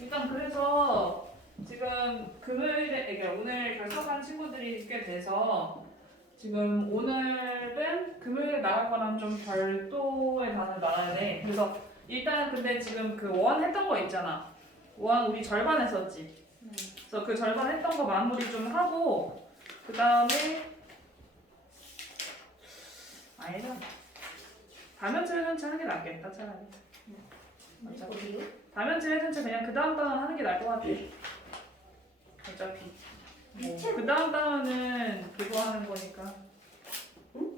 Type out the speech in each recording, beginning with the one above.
일단 그래서 지금 금요일에, 그러니까 오늘 결석한 친구들이 꽤 돼서 지금 오늘은 금요일에 나갈 거랑 좀 별도의 단어를 나가야 돼. 그래서 일단 근데 지금 그 원 했던 거 있잖아. 원 우리 절반 했었지. 그래서 그 절반 했던 거 마무리 좀 하고 그 다음에 아니다. 다면체 회전체 하는 게 낫겠다 차라리. 어디요? 다면체 회전체 그냥 그 다음 단어 하는 게 나을 것 같아. 어차피. 그 다음 단어는 그거 하는 거니까. 응?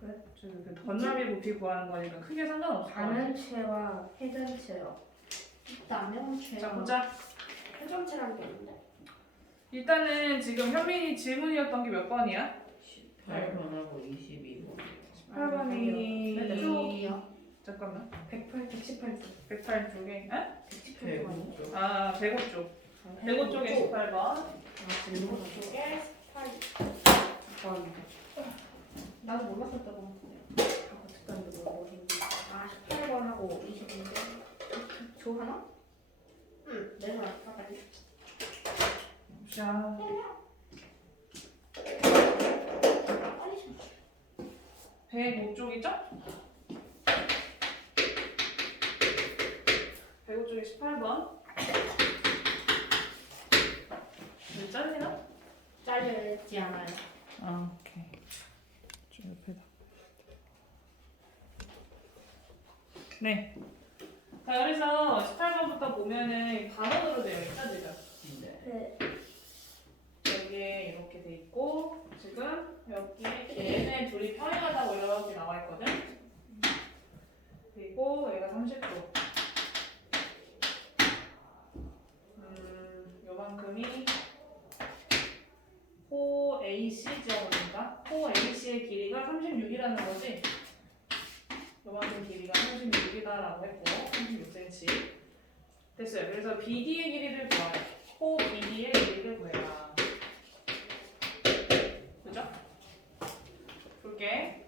그래? 그 덧나비 부피 구하는 거니까 크게 상관없어. 다면체와 회전체요. 자 다면체와 보자. 회전체라는 게 있는데. 일단은 지금 현민이 질문이었던 게 몇 번이야? 18번하고 22번. 18번이 쪽이요? 잠깐만. 108, 118쪽. 108쪽에 에? 118쪽 아니에요? 아 105쪽. 105쪽에 18번. 105쪽에 18번. 나도 몰랐었던 것 같은데. 어쨌든 뭐 아, 18번하고 22번. 조 하나? 응, 내가 아까 자. 빨리 105쪽이죠? 105쪽에 18번. 왜 잘리나? 잘리지 않아요. 아, 오케이. 좀 옆에다. 네. 자, 그래서 18번부터 보면은 단어로 되어 있죠, 지금? 네. 여기에 이렇게 돼 있고, 지금 여기 얘네 둘이 평행하다고 이렇게 나와 있거든? 그리고 얘가 30도. 요만큼이 호 AC 지어보니까 호 AC의 길이가 36이라는 거지. 요만큼 길이가 36이다라고 했고 36cm 됐어요. 그래서 BD의 길이를 구하래. 호 BD의 길이를 구해라. 그죠? 볼게.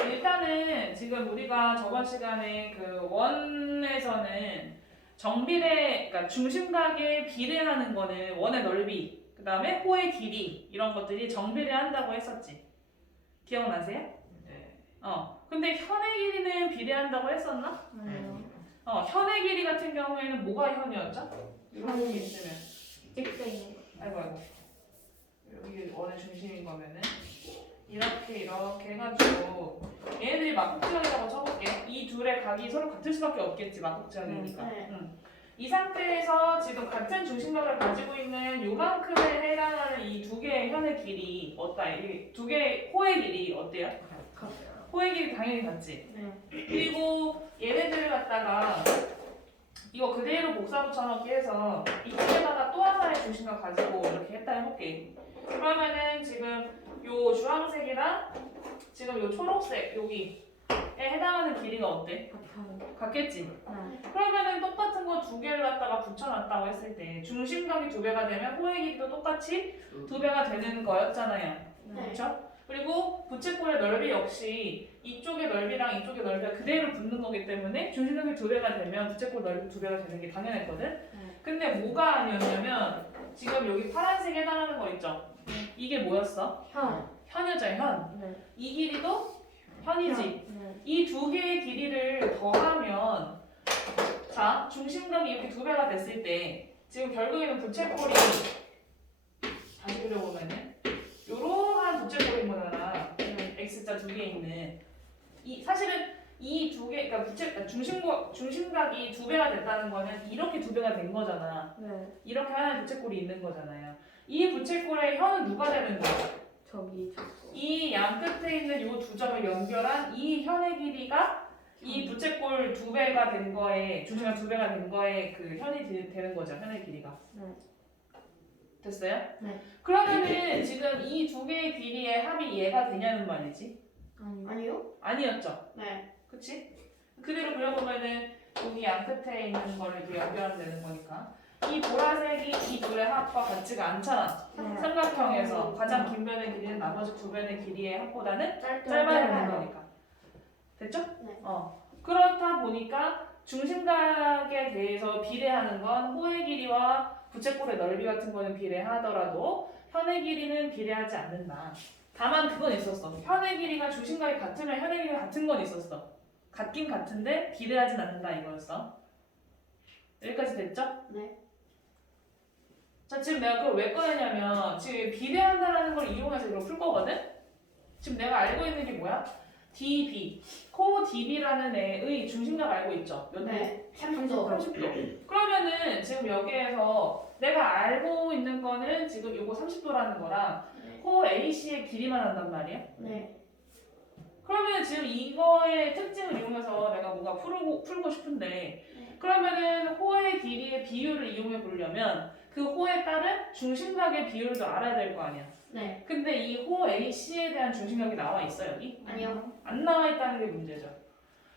일단은 지금 우리가 저번 시간에 그 원에서는 정비례, 그러니까 중심각에 비례하는 거는 원의 넓이, 그 다음에 호의 길이 이런 것들이 정비례한다고 했었지. 기억나세요? 네. 근데 현의 길이는 비례한다고 했었나? 아니요. 현의 길이 같은 경우에는 뭐가 현이었죠? 이런 게 있으면. 찍혀 있는 거. 아이고. 여기 원의 중심인 거면은 이렇게 해가지고 얘네들이 막국지각이라고 쳐볼게. 이 둘의 각이 서로 같을 수밖에 없겠지, 막국지각이니까. 네. 이 상태에서 지금 같은 중심각을 가지고 있는 요만큼에 해당하는 이 두 개의 현의 길이 어따? 이 두 개의 호의 길이 어때요? 같아요. 호의 길이 당연히 같지. 네. 그리고 얘네들을 갖다가 이거 그대로 복사 붙여넣기 해서 이쪽에다가 또 하나의 중심각 가지고 이렇게 했다 해볼게. 그러면은 지금 요 주황색이랑 지금 요 초록색 여기에 해당하는 길이가 어때? 같아요. 같겠지? 네. 그러면은 똑같은 거 두 개를 갖다가 붙여놨다고 했을 때 중심각이 두 배가 되면 호의 길이도 똑같이 두 배가 되는 거였잖아요. 네. 그렇죠? 그리고 부채꼴의 넓이 역시 이쪽의 넓이랑 이쪽의 넓이가 그대로 붙는 거기 때문에 중심각이 두 배가 되면 부채꼴 넓이 두 배가 되는 게 당연했거든. 네. 근데 뭐가 아니었냐면 지금 여기 파란색에 해당하는 거 있죠? 이게 뭐였어? 현. 현이죠, 현. 네. 이 길이도 현이지. 네. 이 두 개의 길이를 더하면 자, 중심각이 이렇게 두 배가 됐을 때 지금 결국에는 부채꼴이 다시 그려보면은 요러한 부채꼴인 거잖아. X자 두 개 있는 사실은 이 두 개, 그러니까 중심각이 두 배가 됐다는 거는 이렇게 두 배가 된 거잖아. 네. 이렇게 하나의 부채꼴이 있는 거잖아요. 이 부채꼴의 현은 누가 되는 거야? 저기 이 양 끝에 있는 이 두 점을 연결한 이 현의 길이가 이 부채꼴 두 배가 된 거에 중심각 두 배가 된 거에 그 현이 되는 거죠. 현의 길이가. 네. 됐어요? 네. 그러면은 지금 이 두 개의 길이의 합이 얘가 되냐는 말이지. 아니요? 아니었죠. 네. 그치? 그대로 그려보면은 여기 양 끝에 있는 거를 이렇게 연결하면 되는 거니까 이 보라색이 이 둘의 합과 같지가 않잖아. 네. 삼각형에서 가장 긴 변의 길이는 나머지 두 변의 길이의 합보다는 짧아야 짧아야 되는 거니까. 됐죠? 네. 그렇다 보니까 중심각에 대해서 비례하는 건 호의 길이와 부채꼴의 넓이 같은 거는 비례하더라도 현의 길이는 비례하지 않는다. 다만 그건 있었어. 현의 길이가 중심각이 같으면 현의 길이가 같은 건 있었어. 같긴 같은데 비례하진 않는다 이거였어. 여기까지 됐죠? 네. 자, 지금 내가 그걸 왜 꺼내냐면 지금 비례한다라는 걸 이용해서 이걸 풀 거거든? 지금 내가 알고 있는 게 뭐야? DB, 코 DB라는 애의 중심각 알고 있죠? 몇 도? 네. 30도. 30도. 그러면은 지금 여기에서 내가 알고 있는 거는 지금 이거 30도라는 거랑 네. 코 AC의 길이만 한단 말이야. 네. 그러면 지금 이거의 특징을 이용해서 내가 뭔가 풀고 싶은데 그러면은 호의 길이의 비율을 이용해 보려면 그 호에 따른 중심각의 비율도 알아야 될 거 아니야. 네. 근데 이 호 AC에 대한 중심각이 나와 있어 여기? 아니요. 안 나와 있다는 게 문제죠.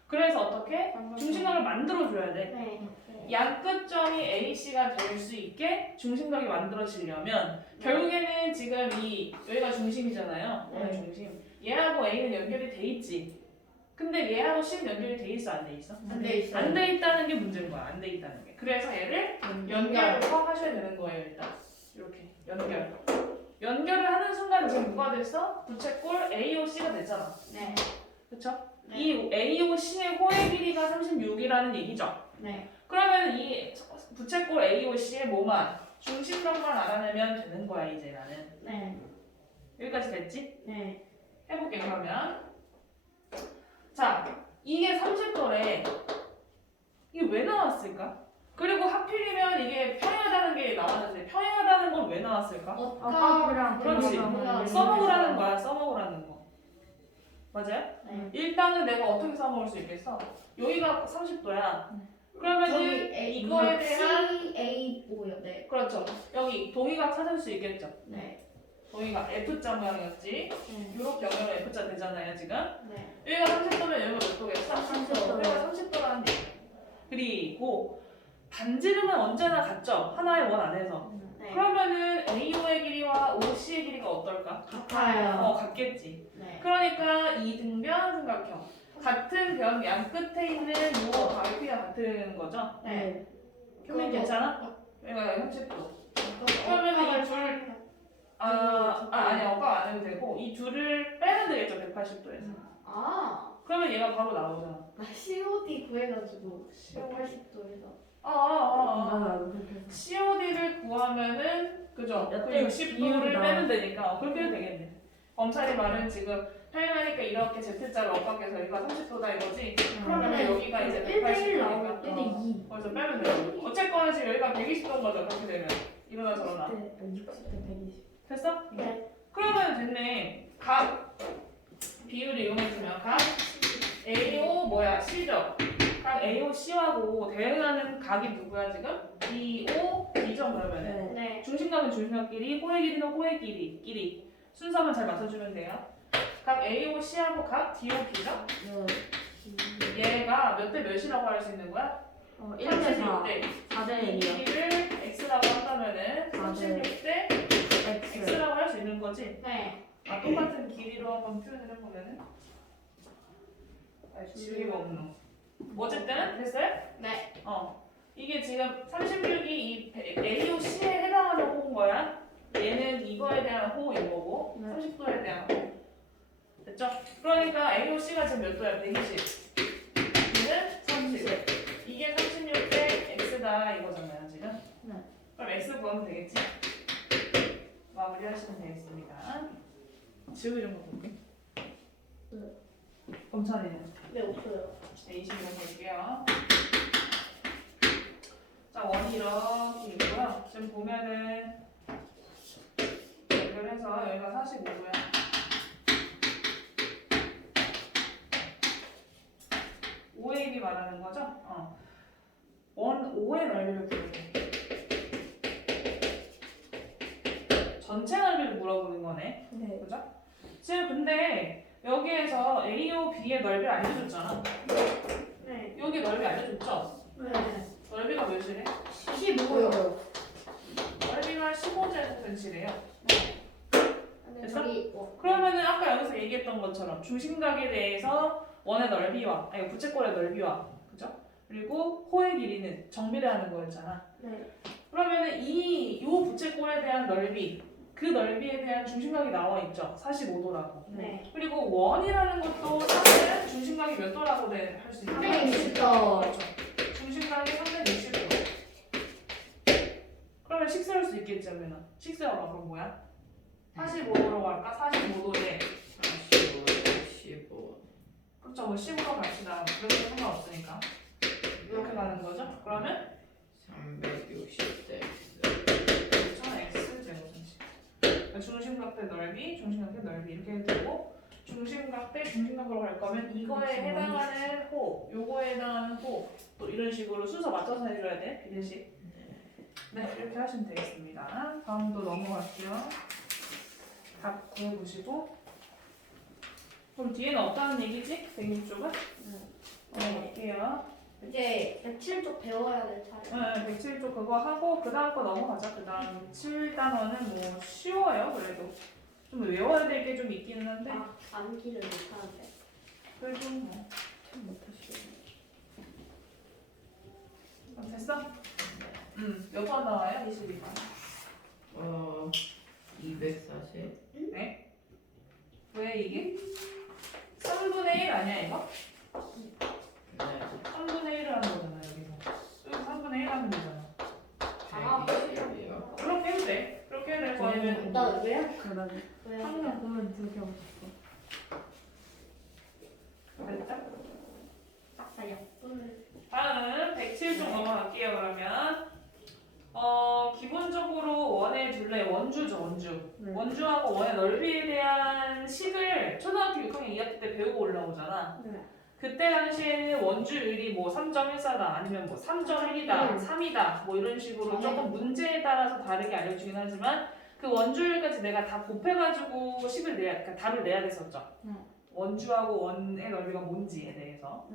그래서 어떻게? 중심각을 만들어 줘야 돼. 네. 양 끝점이 AC가 될 수 있게 중심각이 만들어지려면 결국에는 지금 이 여기가 중심이잖아요. 오늘 네. 중심. 얘하고 A는 연결이 돼 있지. 근데 얘하고 C는 연결이 돼 있어 안 돼 있어? 안 돼 있어요. 안 돼 있다는 게 문제인 거야. 안 돼 있다는 게. 그래서 얘를 연결해서 하셔야 되는 거예요 일단. 이렇게 연결. 연결을 하는 순간 지금 뭐가 됐어? 부채꼴 AOC가 됐잖아. 네. 그쵸? 네. 이 AOC의 호의 길이가 36이라는 얘기죠. 네. 그러면 이 부채꼴 AOC의 뭐만 중심각만 알아내면 되는 거야 이제 나는. 네. 여기까지 됐지? 네. 해볼게 그러면. 자, 이게 30도래. 이게 왜 나왔을까? 그리고 하필이면 이게 평행하다는 게 나왔는데 평행하다는 건 왜 나왔을까? 아까랑 그렇지. 써먹으라는 거야. 써먹으라는 거. 맞아요? 네. 일단은 내가 어떻게 써먹을 수 있겠어? 여기가 30도야. 저기 그러면은 A 이거에 대한 CA5요. 네. 그렇죠. 여기 동의각 찾을 수 있겠죠. 네. 동의각 F자 모양이었지. 네. 이렇게 연결은 F자 되잖아요 지금. 네. 여기가 30도면 여기가 몇 도겠어? 30도. 여기가 30도라는 얘기. 그리고 반지름은 언제나 같죠. 하나의 원 안에서. 네. 그러면은 AO의 길이와 OC의 길이가 어떨까? 같아요. 같겠지. 네. 그러니까 이등변 삼각형. 같은 변 양 끝에 있는 요 바위피가 같은 거죠. 네. 표면 괜찮아? 여기가 30도. 그러면 이 둘, 아니야, 오빠 안 해도 되고, 이 둘을 빼면 되겠죠, 180도에서. 아. 그러면 얘가 바로 나오잖아. 나 COD 구해가지고 180도에서. COD를 구하면은, 그죠? 그 여태 60도를 비율이 빼면 되니까, 그렇게 해도 되겠네. 검찰이 말은 지금 평행하니까 이렇게 Z자를 엇박해서 여기가 30도다 이거지? 그러면 여기가 이제 1대1 나오고 180도니까. 1대2. 거기서 빼면 되고. 어쨌거나 지금 여기가 120도인 거죠, 그렇게 되면. 이러나 저러나. 60대 120. 됐어? 네. 그러면 됐네. 각 비율을 이용해주면 각 AO 뭐야 C죠. 각 AO C하고 대응하는 각이 누구야 지금? BO B죠 그러면은. 네. 중심각은 중심각끼리, 호의 길이는 호의 끼리. 순서만 잘 맞춰주면 돼요. 각 AO C하고 각 DO B죠? 얘가 몇 대 몇이라고 할 수 있는 거야? 1대 4. 36대 4대 1이요. 1을 X라고 한다면은 36대 X라고 할 수 있는 거지? 네. 똑같은 길이로 한번 표현을 해보면은 지우개가 없노. 어쨌든 됐어요? 네. 이게 지금 36이 이 AOC에 해당하는 호인 거야. 얘는 이거에 대한 호인 거고 네. 30도에 대한 호. 됐죠? 그러니까 AOC가 지금 몇 도야? 120. 얘는 30. 이게 36대 X다 이거잖아요 지금. 네. 그럼 X 구하면 되겠지? 마무리하시면 되겠습니다. 지우개 좀 볼게. 네. 검찰이는 네, 없어요. 20번 볼게요. 자, 원이 이렇게 있고요. 지금 보면은 연결해서 여기가 45도야. OAB 말하는 거죠? 원 O의 넓이를 구해요. 전체 넓이를 물어보는 거네. 네. 그죠? 지금 근데 여기에서 AO B의 넓이를 알려줬잖아. 네. 여기 넓이 알려줬죠? 네. 넓이가 몇이래? 15요. 넓이가 15cm래요. 됐어? 저기 그러면은 아까 여기서 얘기했던 것처럼 중심각에 대해서 원의 넓이와 부채꼴의 넓이와 그죠? 그리고 호의 길이는 정비례하는 거였잖아. 네. 그러면은 요 부채꼴에 대한 넓이, 그 넓이에 대한 중심각이 나와 있죠. 45도라고. 네. 그리고 원이라는 것도 사실은 중심각이 몇 도라고 할 수 있나요? 360도. 그렇죠. 중심각이 360도. 그러면 식세울 수 있겠지, 그러면. 식세워봐. 그럼 뭐야? 45도로 갈까? 45도에 15. 그렇죠. 뭐 10으로 갑시다. 그래도 상관없으니까. 이렇게 가는 거죠. 그러면 360대. 그렇죠. x 제곱센치. 중심각 대 넓이, 중심각 대 넓이 이렇게 해도 되고 중심각 대 중심각으로 갈 거면 이거에 해당하는 호, 요거에 해당하는 호, 또 이런 식으로 순서 맞춰서 해줘야 돼. 비례식. 네, 이렇게 하시면 되겠습니다. 다음도 넘어갈게요. 답 구해보시고. 그럼 뒤에는 없다는 얘기지? 106쪽은? 넘어갈게요. 이제 107쪽 배워야 될 차례. 네, 107쪽 그거 하고 그 다음 거 넘어가자. 그 다음 7단원은 뭐 쉬워요. 그래도 좀 외워야 될 게 좀 있기는 한데 아, 암기를 못하는데. 그래도 뭐 못하시겠네. 됐어? 몇 번 나와요? 22번. 240. 네? 왜 이게? 3분의 1 아니야 이거? 네. 3분의 1을 하는 거잖아 여기서. 여기 3분의 1 하면 되잖아. 아, 120이요. 그렇게 해도 돼. 그렇게 해도 되고 아니면 나 왜요? 왜요? 항상 보면 그렇게 하고 싶어. 됐다? 딱 약분을. 다음 107쪽 넘어갈게요. 그러면 기본적으로 원의 둘레 원주죠 원주. 네. 원주하고 원의 넓이에 대한 식을 초등학교 6학년 2학기 때 배우고 올라오잖아. 네. 그때 당시에는 원주율이 뭐 3.14다 아니면 뭐 3.1이다 3이다 뭐 이런 식으로 조금 문제에 따라서 다르게 알려주긴 하지만 그 원주율까지 내가 다 곱해가지고 식을 그러니까 답을 내야 됐었죠. 원주하고 원의 넓이가 뭔지에 대해서.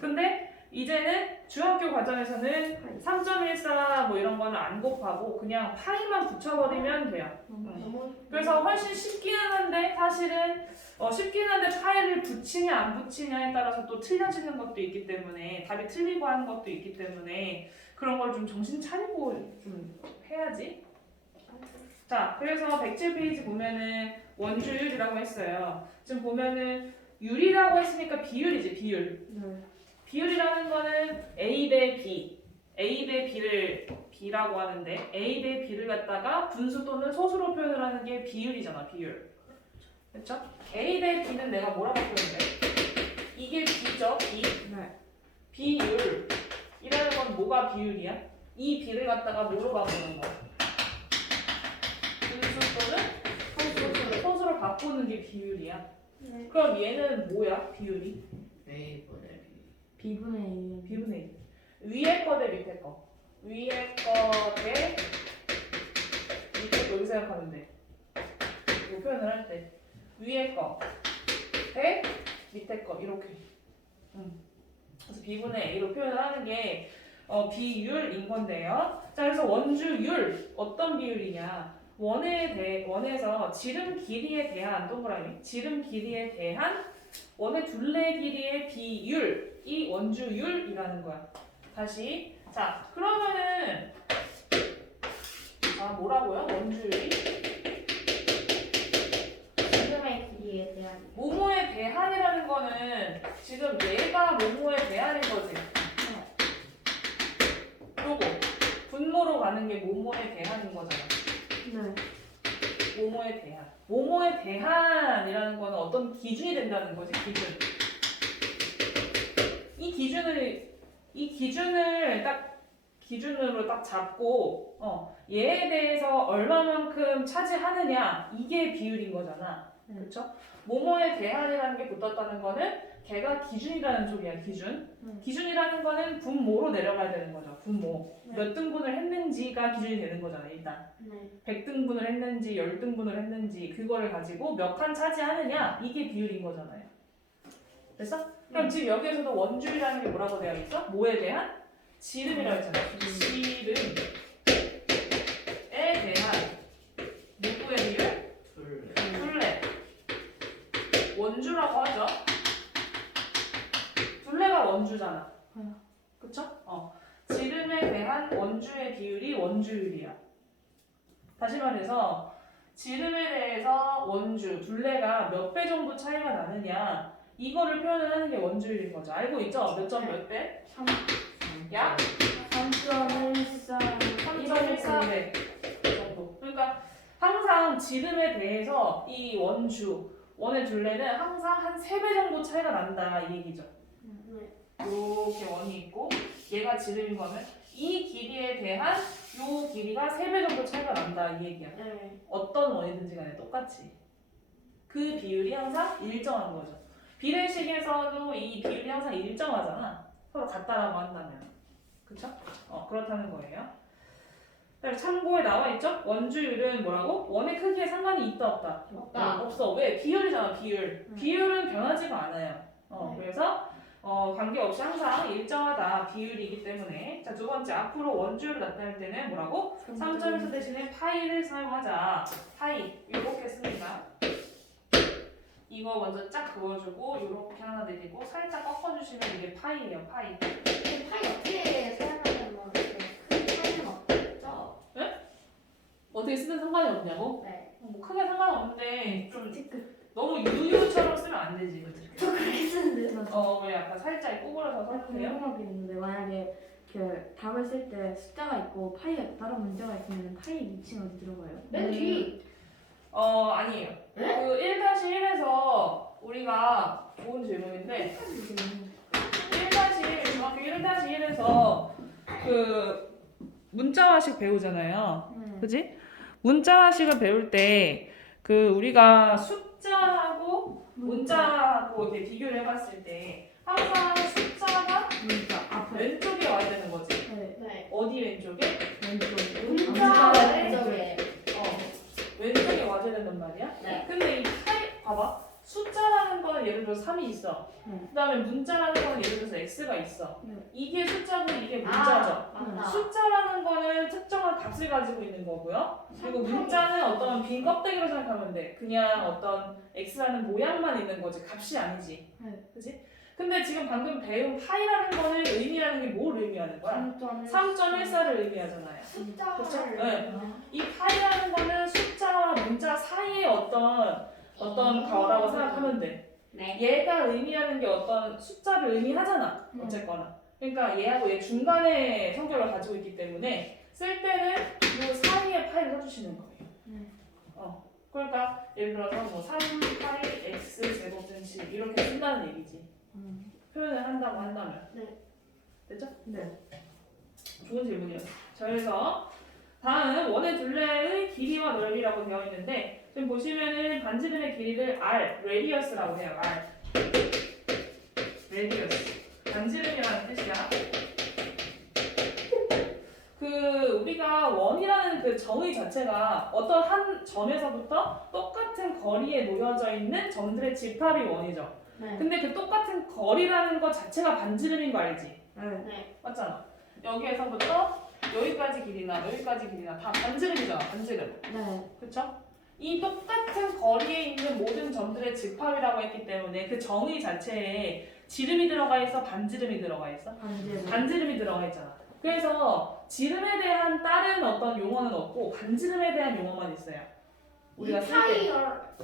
근데 이제는 중학교 과정에서는 3.14 뭐 이런 거는 안 곱하고 그냥 파이만 붙여버리면 돼요. 너무. 그래서 훨씬 쉽기는 한데 사실은 쉽기는 한데 파이를 붙이냐 안 붙이냐에 따라서 또 틀려지는 것도 있기 때문에 답이 틀리고 하는 것도 있기 때문에 그런 걸 좀 정신 차리고 좀 해야지. 자, 그래서 107페이지 보면은 원주율이라고 했어요. 지금 보면은 율이라고 했으니까 비율이지, 비율. 비율이라는 거는 A 대 B, A 대 B를 B라고 하는데 A 대 B를 갖다가 분수 또는 소수로 표현을 하는 게 비율이잖아, 비율. 그렇죠? A 대 B는 내가 뭐라고 표현해? 이게 B죠, B. 비율이라는 건 뭐가 비율이야? 이 B를 갖다가 뭐로 바꾸는 거야? 분수 또는 소수로 바꾸는 게 비율이야. 네. 그럼 얘는 뭐야, 비율이? A분의 B분의 1. B분의 1. 위에 거 대 밑에 거. 위에 거 대 밑에 거. 여기 생각하면 돼. 이거 표현을 할 때. 위에 거 대 밑에 거. 이렇게. 그래서 B분의 A로 표현을 하는 게 비율인 건데요. 자, 그래서 원주율. 어떤 비율이냐. 원에서 지름 길이에 대한 동그라미. 지름 길이에 대한 원의 둘레 길이의 비율이 원주율이라는 거야. 다시. 자, 그러면은 뭐라고요? 원주율이? 지금의 길이에 대한. 모모에 대한이라는 거는 지금 얘가 모모에 대한인 거지. 요거 분모로 가는 게 모모에 대한인 거잖아. 모모에 대한. 모모에 대한이라는 거는 어떤 기준이 된다는 거지, 기준. 이 기준을 딱 기준으로 딱 잡고 얘에 대해서 얼마만큼 차지하느냐 이게 비율인 거잖아. 그렇죠? 모모에 대한이라는 게 붙었다는 거는 걔가 기준이라는 소리야, 기준. 기준이라는 거는 분모로 내려가야 되는 거죠. 분모. 몇 등분을 했는지가 기준이 되는 거잖아, 일단. 100등분을 했는지 10등분을 했는지 그거를 가지고 몇 칸 차지하느냐 이게 비율인 거잖아요. 됐어? 그럼 지금 여기에서도 원주율이라는 게 뭐라고 되어 있어? 뭐에 대한? 지름이라고 했잖아. 지름에 대한 누구의 비율? 둘레. 원주라고 하죠. 둘레가 원주잖아. 그쵸? 비율이 원주율이야. 다시 말해서 지름에 대해서 원주, 둘레가 몇 배 정도 차이가 나느냐 이거를 표현을 하는 게 원주율인 거죠. 알고 있죠? 몇 점 몇 배? 3. 약 3.14 3.14배 정도. 그러니까 항상 지름에 대해서 이 원의 둘레는 항상 한 3배 정도 차이가 난다 이 얘기죠. 네. 이렇게 원이 있고 얘가 지름인 거면 이 길이에 대한 요 길이가 3배 정도 차이가 난다 이 얘기야. 네. 어떤 원이든지 간에 똑같이. 그 비율이 항상 일정한 거죠. 비례식에서도 이 비율이 항상 일정하잖아. 서로 같다라고 한다면. 그쵸? 그렇다는 거예요. 그다음에 참고에 나와 있죠? 원주율은 뭐라고? 원의 크기에 상관이 있다 없다? 없다. 없어. 왜? 비율이잖아 비율. 비율은 변하지가 않아요. 그래서 관계없이 항상 일정하다 비율이기 때문에 자, 두 번째 앞으로 원주율을 나타낼 때는 뭐라고? 3.14 대신에 파이를 사용하자. 파이 이렇게 씁니다. 이거 먼저 쫙 그어주고 이렇게 하나 내리고 살짝 꺾어주시면 이게 파이예요. 파이. 그 파이 어떻게 사용하면 뭐 큰 차이는 없죠? 어떻게 쓰든 상관이 없냐고? 네. 뭐 크게 상관없는데 좀 너무 유유처럼 쓰면 안 되지. 그치? 저 그렇게 쓰는데. 왜 약간 살짝 구부려서 써주세요. 궁금한 게 있는데 만약에 그 답을 쓸 때 숫자가 있고 파이가 다른 문제가 있으면 파이 위치는 어디 들어가요? 맨 뒤. 아니에요. 그 1-1에서 우리가 좋은 질문인데 1- 중학교 1-1에서 그 문자화식 배우잖아요. 그지? 문자화식을 배울 때 그 우리가 숫자하고 문자하고 이렇게 비교를 해봤을 때 항상 숫자가 문자 앞에 왼쪽에 와야 되는 거지. 네. 네. 어디 왼쪽에? 왼쪽 문자 문자 왼쪽에. 왼쪽에 와야 된단 말이야. 네. 근데 이 파이 봐봐. 숫자라는 거는 예를 들어서 3이 있어. 그다음에 문자라는 거는 예를 들어서 x가 있어. 네. 이게 숫자고 이게 문자죠. 맞다. 숫자라는 거는 특정한 값을 가지고 있는 거고요. 그리고 문자는 어떤 빈 껍데기로 생각하면 돼. 그냥 어떤 x라는 모양만 있는 거지. 값이 아니지. 네. 그지? 근데 지금 방금 배운 파이라는 거는 의미하는 게 뭘 의미하는 거야? 3.14를 의미하잖아요. 숫자를. 네. 이 파이라는 거는 숫자와 문자 사이의 어떤 거라고 생각하면 돼. 네. 얘가 의미하는 게 어떤 숫자를 의미하잖아. 어쨌거나. 그러니까 얘하고 얘 중간에 성격을 가지고 있기 때문에 쓸 때는 이 사이에 파이를 써주시는 거예요. 그러니까 예를 들어서 뭐 3파이 x 제곱은 10 이렇게 쓴다는 얘기지. 표현을 한다고 한다면. 네. 됐죠? 네. 좋은 질문이었어요. 자, 그래서 다음 원의 둘레의 길이와 넓이라고 되어 있는데 지금 보시면은 반지름의 길이를 r, radius라고 해요. r. radius. 반지름이라는 뜻이야. 그 우리가 원이라는 그 정의 자체가 어떤 한 점에서부터 똑같은 거리에 놓여져 있는 점들의 집합이 원이죠. 네. 근데 그 똑같은 거리라는 것 자체가 반지름인 거 알지? 네. 맞잖아. 여기에서부터 여기까지 길이나 여기까지 길이나 다 반지름이잖아. 반지름. 네. 그렇죠? 이 똑같은 거리에 있는 모든 점들의 집합이라고 했기 때문에 그 정의 자체에 지름이 들어가 있어, 반지름이 들어가 있어? 반지름이 들어가 있잖아. 그래서 지름에 대한 다른 어떤 용어는 없고 반지름에 대한 용어만 있어요. 우리가 쓸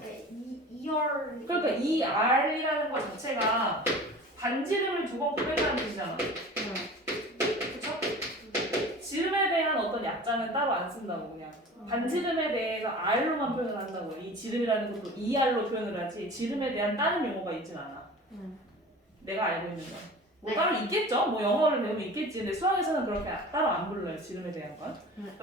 때. 이열. 그러니까 이 r이라는 것 자체가 반지름을 두 번 구별하는 뜻이잖아. 그렇죠? 지름에 대한 어떤 약자는 따로 안 쓴다고 그냥. 반지름에 대해서 r로만 표현을 한다고요. 이 지름이라는 것도 er로 표현을 하지 지름에 대한 다른 용어가 있진 않아. 내가 알고 있는 건. 뭐 네. 따로 있겠죠. 뭐 영어를 배우면 있겠지. 근데 수학에서는 그렇게 따로 안 불러요. 지름에 대한 건.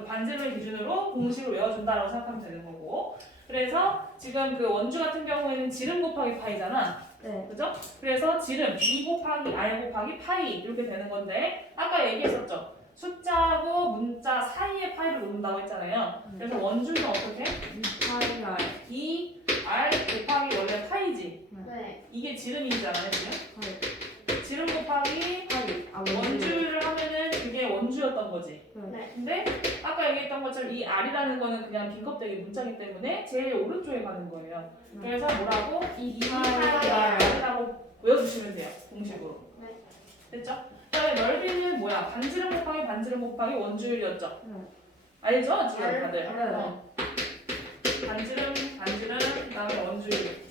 반지름을 기준으로 공식을 외워준다라고 생각하면 되는 거고. 그래서 지금 그 원주 같은 경우에는 지름 곱하기 파이잖아. 네. 그죠? 그래서 지름 2 곱하기 r 곱하기 파이 이렇게 되는 건데 아까 얘기했었죠. 숫자하고 문자 사이에 파이를 놓는다고 했잖아요. 그래서 원주는 어떻게? 2파이가 2r 곱하기 원래 파이지. 네. 이게 지름이잖아요. 지금. 파이. 지름 곱하기 파이. 아, 원주를 하면은 그게 원주였던 거지. 네. 근데 아까 얘기했던 것처럼 이 r이라는 거는 그냥 빈 껍데기 문자이기 때문에 제일 오른쪽에 가는 거예요. 그래서 뭐라고? 이 파이 r이라고 외워주시면 돼요. 공식으로. 네. 됐죠? 자, 그다음에 넓이는 뭐야? 반지름 곱하기 원주율이었죠? 네. 알죠? 지금 다들. 네. 반지름, 그다음에 원주율.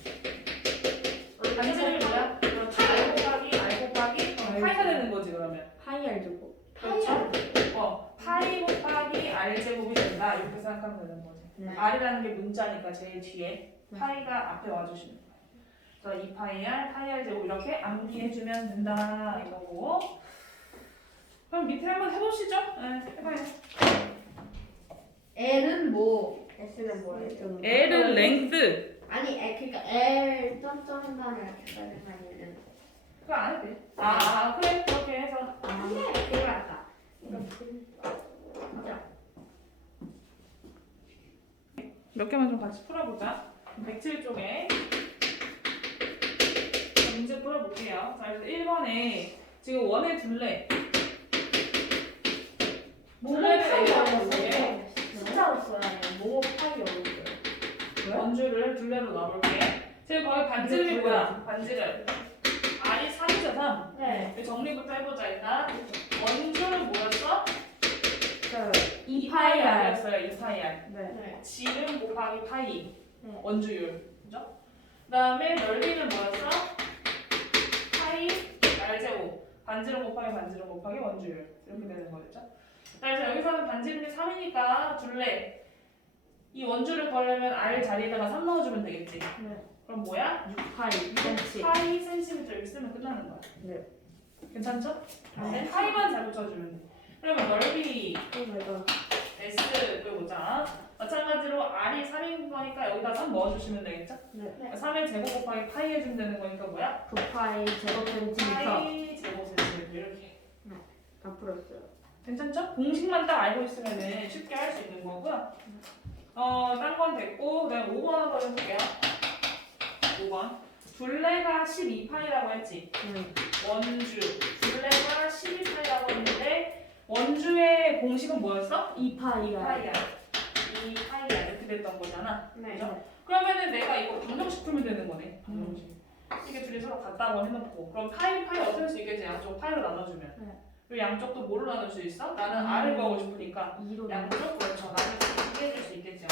반지름이 뭐야? R 곱하기 파이가 되는 거지 그러면. 파이 알제곱. 그렇죠? 파이 곱하기 R 제곱이 된다 이렇게 생각하면 되는 거지. 네. R이라는 게 문자니까 제일 뒤에 네. 파이가 앞에 와주시는 거예요. 그래서 2파이 R 제곱 이렇게 암기해주면 된다 이거고. 그럼 밑에 한번 해보시죠. 네, 해봐요. L은 뭐? S는 뭐예요? L은 랭스. 아니, 그러니까 L 점점 다음에 이렇게 써주면은 그거 안 해도 돼. 그래 그렇게 해서. 그걸 아까 몇 개만 좀 같이 풀어보자. 107쪽에 문제 풀어볼게요. 자, 그래서 1번에 지금 원의 둘레. 둘레를 얘기하는 숫자로 써야 해요. 뭐 파이 어려워요. 원주를 둘레로 넣어볼게. 지금 거기 반지름이 뭐야? 반지름. R이 3이죠, 3. 네. 정리부터 해보자, 일단. 원주는 뭐였어? 2파이 알. 2파이R이었어요, 2파이R. 네. 네. 지름 곱하기 파이. 네. 원주율. 그죠? 그 다음에 넓이는 뭐였어? 파이 R제곱. 반지름 곱하기 원주율. 이렇게 되는 거였죠? 그래서 여기서는 반지름이 3이니까 둘레. 이 원주를 구하려면 R 자리에다가 3 넣어주면 되겠지? 네. 그럼 뭐야? 6파이. 6파이 센티미터 이렇게 쓰면 끝나는 거야. 네. 괜찮죠? 네. 파이만 잘 붙여주면 돼. 그러면 넓이 이거 S 보자. 마찬가지로 R이 3인 거니까 여기다 3 넣어주시면 되겠죠? 네. 3의 제곱 곱하기 파이 해주면 되는 거니까 뭐야? 9파이 제곱 센티미터. 파이 제곱 센티미터 이렇게. 다 풀었어요. 괜찮죠? 공식만 딱 알고 있으면 쉽게 할 수 있는 거고요. 딴 건 됐고, 그다음에 5번 한번 해볼게요. 5번. 둘레가 12파이라고 했지. 원주. 둘레가 12파이라고 했는데 원주의 공식은 뭐였어? 2파이가. 2파이야. 2파이야. 이렇게 됐던 거잖아. 네. 그죠? 그러면은 내가 이거 방정식 풀면 되는 거네. 방정식. 이게 둘이 서로 같다고 해놓고. 그럼 파이 어떻게 할 수 있겠지? 양쪽 파이로 나눠주면. 네. 그리고 양쪽도 뭐로 나눌 수 있어? 나는 R을 구하고 싶으니까 2로 양쪽 그렇죠. 나는 두개 해줄 수 있겠지.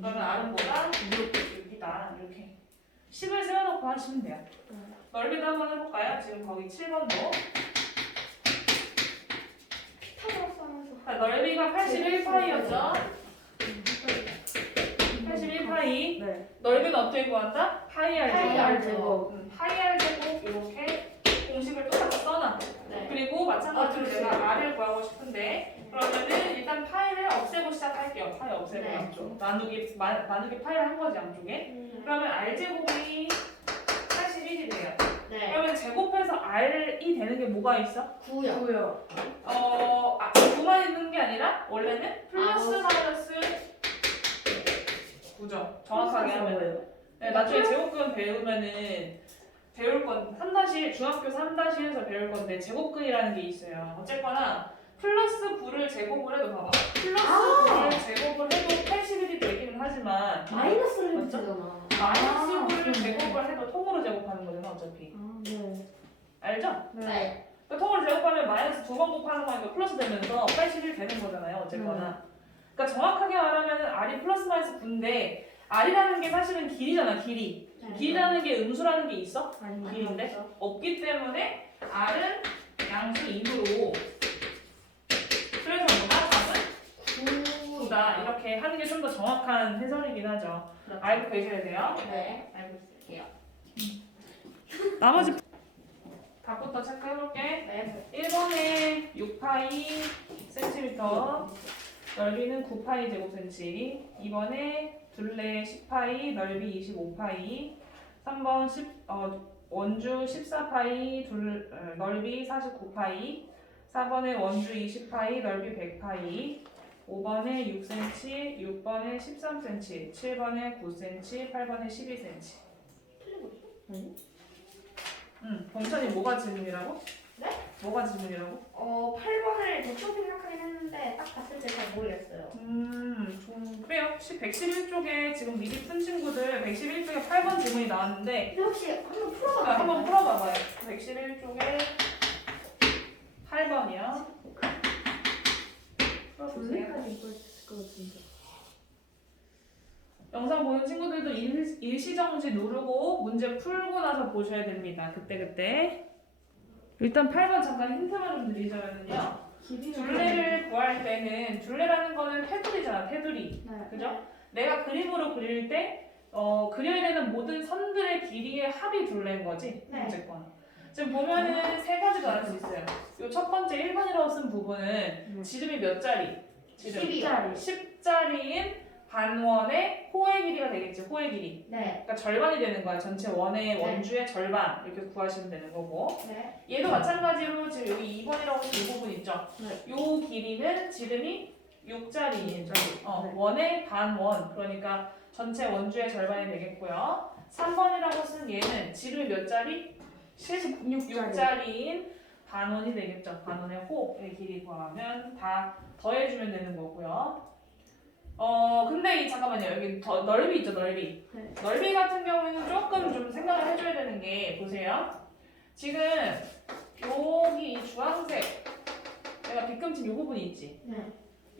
그러면 R은 뭐다? 6이다. 이렇게 10을 세워놓고 하시면 돼요. 넓이도 한번 해볼까요? 지금 거기 7번도. 피타고라스 하면서 넓이가 81파이였죠? 81파이. 네. 넓이는 어떻게 구한다? 파이 R 파이 제곱. R 제곱. 파이 R 제곱 이렇게 공식을 똑같이 써놔. 네. 그리고 마찬가지로 좋습니다. 내가 R을 구하고 싶은데 그러면은 일단 파이를 없애고 시작할게요. 파이 없애고 네. 양쪽. 나누기 파이를 한 거지 양쪽에. 그러면 R 제곱이 81이 돼요. 네. 그러면 제곱해서 R이 되는 게 뭐가 있어? 9요. 9요. 9만 있는 게 아니라 원래는 플러스 마이너스 9죠. 정확하게 하면. 네, 나중에 제곱근 배우면은 배울 건 중학교 3-1에서 배울 건데 제곱근이라는 게 있어요. 어쨌거나 플러스 9를 제곱을 해도 봐봐. 플러스 9를 제곱을 해도 81이 되기는 하지만 마이너스를 해도 맞죠? 되잖아. 마이너스 9를 그러네. 제곱을 해도 통으로 제곱하는 거잖아 어차피. 네. 알죠? 네. 그러니까 통으로 제곱하면 마이너스 2번 곱하는 거니까 플러스 되면서 81 되는 거잖아요 어쨌거나. 그러니까 정확하게 말하면 R이 플러스 마이너스 9인데 R이라는 게 사실은 길이잖아 길이. 길이라는 게 음수라는 게 있어? 길인데? 없기 때문에 R은 양수 2로 그래서 뭐다? 답은 9다 이렇게 하는 게 좀 더 정확한 해설이긴 하죠. 알고 계셔야 돼요. 네. 알고 있을게요. 나머지 답부터 체크해볼게. 네. 1번에 6파이 센티미터 넓이는 9파이 제곱센치. 2번에 둘레 10파이 넓이 25파이. 3번 원주 14파이 넓이 49파이. 4번에 원주 20파이 넓이 100파이. 5번에 6cm, 6번에 13cm, 7번에 9cm, 8번에 12cm. 봉천이 뭐가 질문이라고? 네? 뭐가 질문이라고? 8번을 대충 생각하긴 했는데 딱 봤을 때 잘 모르겠어요. 좀 그래요. 111쪽에 지금 미리 푼 친구들 111쪽에 8번 질문이 나왔는데 근데 혹시 한번 풀어봐. 한번 풀어봐봐요. 111쪽에 8번이요. 풀어보세요. 둘레까지 이거 있을 것 같은데. 영상 보는 친구들도 일시정지 누르고 문제 풀고 나서 보셔야 됩니다. 그때. 일단 8번 잠깐 힌트만 좀 드리자면요. 둘레를 구할 때는 둘레라는 거는 테두리잖아, 테두리. 네. 그죠? 내가 그림으로 그릴 때 그려야 되는 모든 선들의 길이의 합이 둘레인 거지. 네. 어쨌거나. 지금 보면은 세 가지도 알 수 있어요. 요 첫 번째 1번이라고 쓴 부분은 지름이 몇 자리? 지름 10이요. 10자리인 반원의 호의 길이가 되겠지. 호의 길이. 네. 그러니까 절반이 되는 거야. 전체 원의 네. 원주의 절반 이렇게 구하시면 되는 거고. 네. 얘도 마찬가지로 지금 여기 2번이라고 쓴 이 부분 있죠. 네. 요 길이는 지름이 6자리인 네. 원의 반원. 그러니까 전체 원주의 절반이 되겠고요. 3번이라고 쓴 얘는 지름이 몇 자리? 16자리인 반원이 되겠죠. 반원의 호의 길이 구하면 다 더해주면 되는 거고요. 근데 잠깐만요. 여기 더 넓이 있죠, 넓이. 네. 넓이 같은 경우에는 조금 좀 생각을 해줘야 되는 게, 보세요. 지금 여기 이 주황색, 내가 빗금침 요 부분이 있지. 네.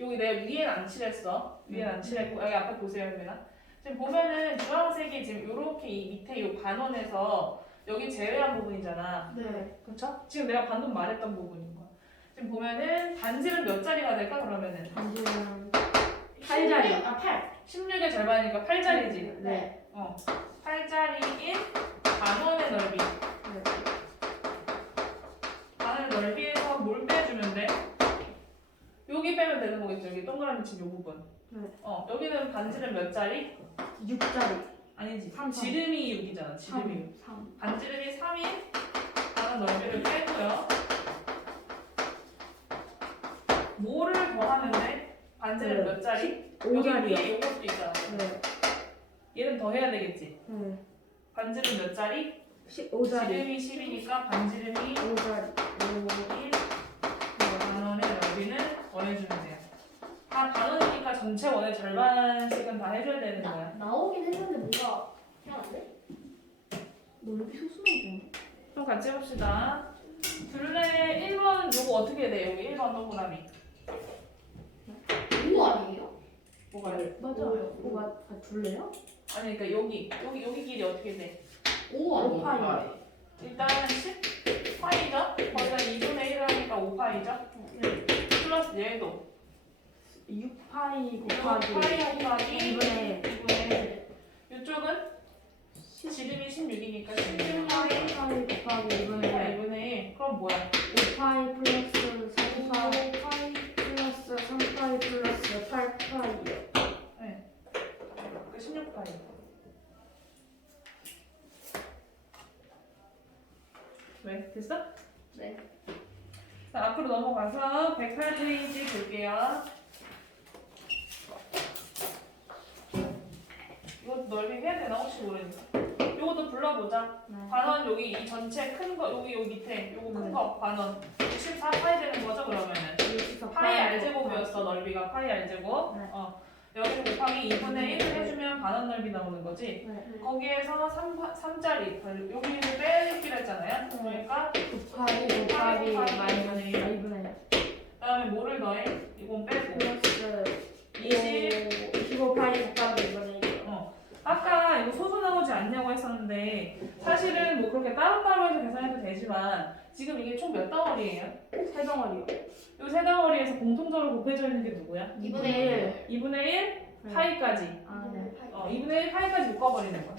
여기 내가 위에는 안 칠했어. 위에는 안 칠했고, 여기 앞에 보세요, 현민아. 지금 보면은 주황색이 지금 요렇게 이 밑에 요 반원에서 여기 제외한 부분이잖아. 네. 그쵸? 지금 내가 방금 말했던 부분인 거야. 지금 보면은 반지름 몇 자리가 될까, 그러면은? 반지름 8자리. 아, 8. 16의 절반이니까 8자리지. 네. 8자리인 반원의 넓이. 네. 반원의 넓이에서 뭘 빼주면 돼? 여기 빼면 되는 거겠죠. 여기 동그라미 친 요 부분. 네. 여기는 반지름 몇 자리? 6자리. 아니지. 삼. 지름이 6이잖아. 지름이 6. 3. 반지름이 3인 반원 넓이를 빼고요. 뭐를 더하면 돼? 반지름 네. 몇 자리? 5자리요. 여기 위에 요것도 있잖아. 네. 얘는 더해야 되겠지. 네. 반지름 몇 자리? 15자리. 지름이 10이니까 반지름이 5자리. 5인 반원의 넓이는 더해주면 돼요. 다 반원이니까 전체 원의 절반씩은 다 해줘야 되는 거야. 나오긴 했는데 뭔가 희한한데? 넓이 소수만 그럼 같이 해봅시다. 둘레 1번 요거 어떻게 돼? 여기 1번 동그라미. 이거 아니에요? 뭐가요? 맞아. 뭐요? 아, 둘레요? 아니 그러니까 여기 길이 어떻게 돼? 5 아니에요? 5파이. 일단 10파이죠? 거기가 2분의 1을 하니까 5파이죠? 플러스 얘도 6파이 이거 곱하기 파이 곱하기 2분의 2분의 1. 이쪽은 지름이 16이니까 16파이 6파이 곱하기 2분의 2분의 1. 그럼 뭐야? 5파이 플러스 3파이 플러스 3파이 플러스 8파이요. 그 16파이. 왜? 됐어? 네. 자, 앞으로 넘어가서 108페이지 볼게요. 이것도 넓이 해야 되나 혹시 모르니까. 이것도 불러보자. 네. 반원 여기 이 전체 큰 거 여기 밑에 요거 큰 거 반원 64파이 되는 거죠 그러면은. 64 파이 R제곱이었어 넓이가 파이 R제곱. 네. 여기서 곱하기 2분의 1을 해주면 반원 넓이 나오는 거지. 네. 거기에서 3자리 여기를 빼기로 했잖아요. 그러니까 9파이 곱하기 마이너스 2분의 1 그다음에 뭐를 더해? 이건 빼고 플러스 25파이 곱하기 2분의 1. 아까 이거 소수 나오지 않냐고 했었는데 사실은 뭐 그렇게 따로따로 해서 계산해도 되지만 지금 이게 총 몇 덩어리예요? 세 덩어리요. 이 세 덩어리에서 공통적으로 곱해져 있는 게 누구야? 2분의 1. 2분의 1 네. 파이까지. 아, 네. 2분의 1 파이까지 묶어버리는 거야.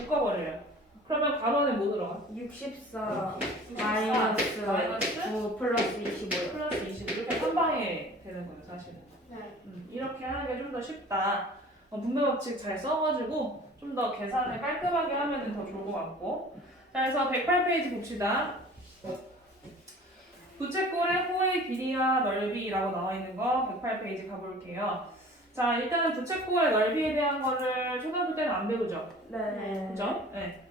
묶어버려요. 그러면 괄호 안에 뭐 들어가? 64 마이너스 마이너스 9 플러스 25요. 플러스 20 이렇게 한 방에 되는 거예요 사실은. 네. 이렇게 하는 게 좀 더 쉽다. 분배 법칙 잘 써가지고 좀 더 계산을 깔끔하게 하면 더 좋을 것 같고. 자, 그래서 108페이지 봅시다. 부채꼴의 호의 길이와 넓이라고 나와 있는 거 108페이지 가볼게요. 자, 일단은 부채꼴의 넓이에 대한 거를 초등학교 때는 안 배우죠. 네. 그죠? 네.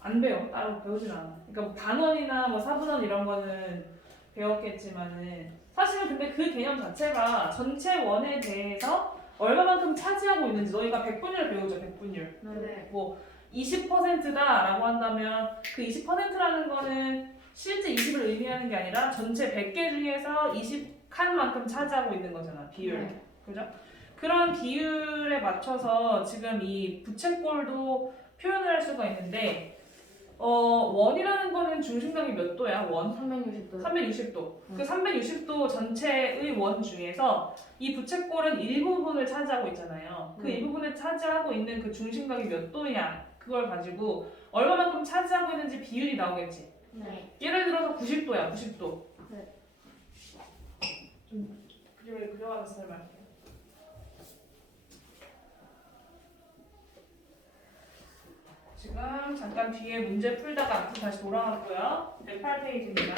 안 배워. 따로 배우진 않아. 그러니까 뭐 단원이나 뭐 사분원 이런 거는 배웠겠지만은 사실은 근데 그 개념 자체가 전체 원에 대해서 얼마만큼 차지하고 있는지 너희가 백분율 배우죠. 백분율. 네. 네. 뭐 20%다라고 한다면 그 20%라는 거는 실제 20을 의미하는 게 아니라 전체 100개 중에서 20칸만큼 차지하고 있는 거잖아. 비율. 네. 그죠? 그런 비율에 맞춰서 지금 이 부채꼴도 표현을 할 수가 있는데 원이라는 거는 중심각이 몇 도야? 원? 360도. 360도. 그 360도 전체의 원 중에서 이 부채꼴은 일부분을 차지하고 있잖아요. 그 일부분을 차지하고 있는 그 중심각이 몇 도냐? 그걸 가지고 얼마만큼 차지하고 있는지 비율이 나오겠지. 네. 예를 들어서 90도야, 90도. 네. 좀 그려가면서 설명할게요. 지금 잠깐 뒤에 문제 풀다가 앞으로 다시 돌아왔고요. 108페이지입니다.